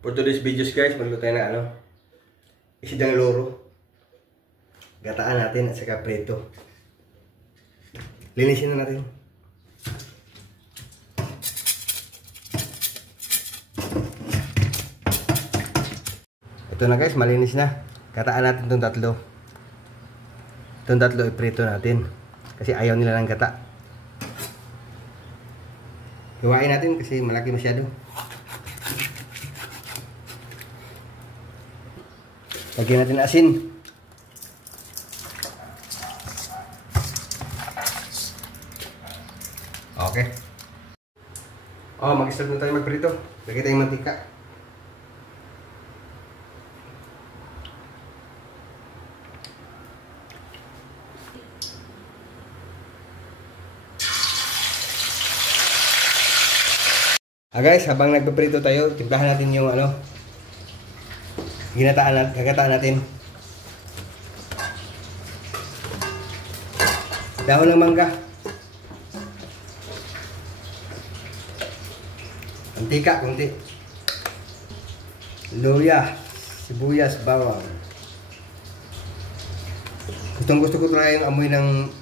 For today's videos guys, magluto tayo ng isdang loro. Gataan natin at saka preto. Linisin na natin. Ito na guys, malinis na. Gataan natin itong tatlo. Itong tatlo ipreto natin. Kasi ayaw nila ng gata. Hiwain natin kasi malaki masyado. Lagyan natin asin. Okay. Mag-start na tayo magprito. Lagyan tayong mantika. Guys, habang nagpaprito tayo, timplahan natin yung gagataan natin. Dahon ng mangga. Mantika, kunti. Luya, sibuyas, bawang. Gustong gusto ko try yung amoy ng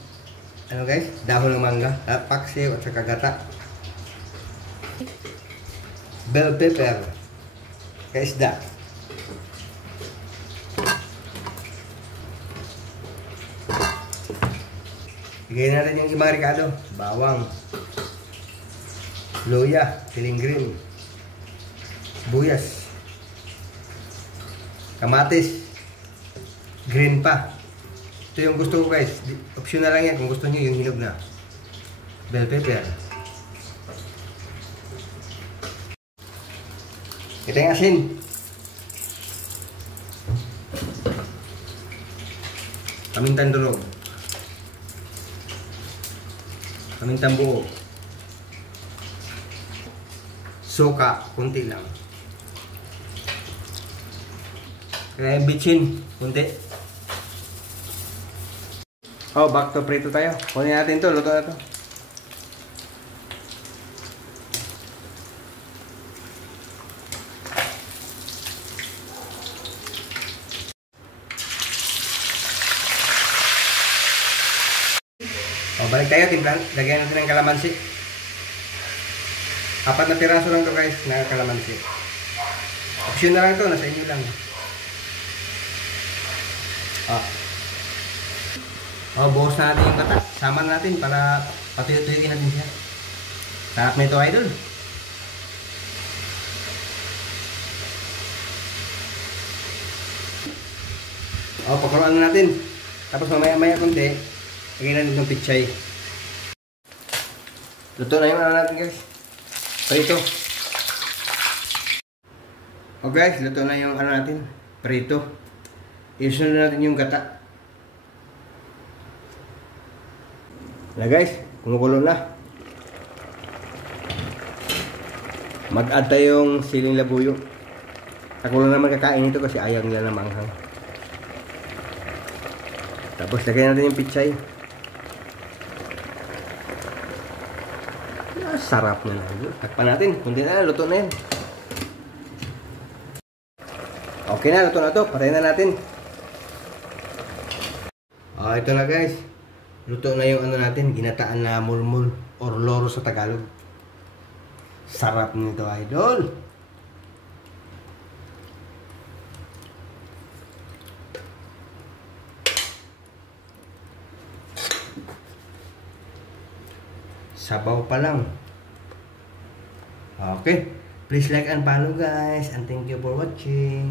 guys, dahon ng mangga, paksiw at saka gata. Bell pepper, kaisda. Bigyan natin yung ibang ricado, bawang, luya, siling green, buyas, kamatis, green pa. Ito yung gusto ko guys, optional lang yan kung gusto nyo yung hinog na bell pepper. Ito yung asin. Pamintang durog. Pamintang buo. Suka, kunti lang. Kaya bitchin, kunti. Back to prito tayo. Kunin natin to, luto na to. Balik tayo, timplan. Lagyan natin ng kalamansi. 4 na piraso lang to guys, na kalamansi. Option na lang to, nasa inyo lang. Buhos na natin yung gata. Sama natin para patuyuin natin siya. Sarap na ito, idol. Pakuloan na natin. Tapos mamaya-maya kunti. Lagyan natin ng pichay. Luto na yung natin guys. Prito. Guys, luto na yung natin. Prito. Isunod natin yung gata. Na guys, kumukulo na. Mag-add tayong siling labuyo. Ako lang naman kakain ito kasi ayaw nila na manghang. Tapos lagyan natin yung pichay. Sarap na lang. Takpan natin. Kunti na, luto na yan. Okay na, luto na to. Patayin na natin. Ito na guys. Luto na yung natin. Ginataan na mulmul or loro sa Tagalog. Sarap nito, idol. Sabaw pa lang. Okay. Please like and follow guys. And thank you for watching.